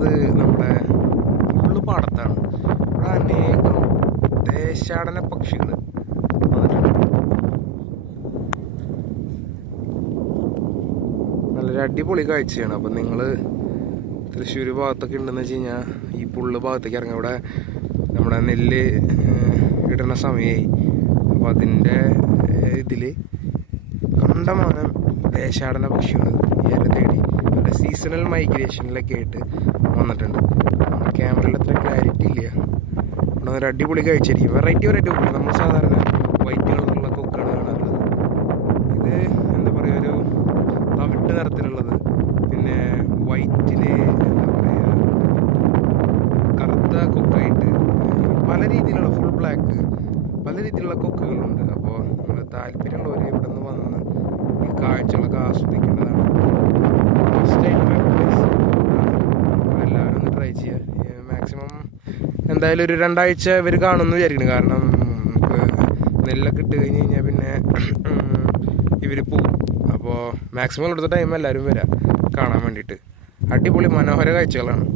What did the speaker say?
ഉള്ളത് നമ്മുടെ പാടത്താണ്. ഇവിടെ അനേകം ദേശാടന പക്ഷികൾ വന്നിട്ടുണ്ട്. നല്ലൊരു അടിപൊളി കാഴ്ചയാണ്. അപ്പം നിങ്ങൾ തൃശ്ശൂർ ഭാഗത്തൊക്കെ ഉണ്ടെന്ന് വെച്ച് കഴിഞ്ഞാൽ ഈ ഭാഗത്തേക്ക് ഇറങ്ങാം. ഇവിടെ നമ്മുടെ നെല്ല് ഇടുന്ന സമയമായി. അപ്പോൾ അതിൻ്റെ ഇതിൽ കണ്ടമാനം ദേശാടന പക്ഷികൾ ഇര തേടി അതിൻ്റെ സീസണൽ മൈഗ്രേഷനിലൊക്കെ ആയിട്ട് വന്നിട്ടുണ്ട്. നമ്മുടെ ക്യാമറയിൽ അത്ര ക്ലാരിറ്റി ഇല്ല. ഇവിടെ ഒരു അടിപൊളി കാഴ്ചയായിരിക്കും. വെറൈറ്റി കൊക്കുകൾ. നമ്മൾ സാധാരണ വൈറ്റ് കളറുള്ള കൊക്കാണ് കാണാറുള്ളത്. ഇത് എന്താ പറയുക, ഒരു തവിട്ട് നിറത്തിലുള്ളത്, പിന്നെ വൈറ്റിൽ എന്താ പറയുക കറുത്ത കൊക്കായിട്ട് പല രീതിയിലുള്ള ഫുൾ ബ്ലാക്ക് പല രീതിയിലുള്ള കൊക്കുകളുണ്ട്. അപ്പോൾ നമ്മൾ താല്പര്യമുള്ളവർ ഇവിടെ നിന്ന് വന്ന് ഈ കാഴ്ചകളൊക്കെ ആസ്വദിക്കേണ്ടതാണ്. എല്ലാവരും ഒന്ന് ട്രൈ ചെയ്യുക. മാക്സിമം എന്തായാലും ഒരു 2 ആഴ്ച ഇവർ കാണുമെന്ന് വിചാരിക്കുന്നു. കാരണം നെല്ലൊക്കെ ഇട്ട് കഴിഞ്ഞ് കഴിഞ്ഞാൽ പിന്നെ ഇവർ പോവും. അപ്പോൾ മാക്സിമം കൊടുത്ത ടൈം എല്ലാവരും വരാം കാണാൻ വേണ്ടിയിട്ട്. അടിപൊളി മനോഹര കാഴ്ചകളാണ്.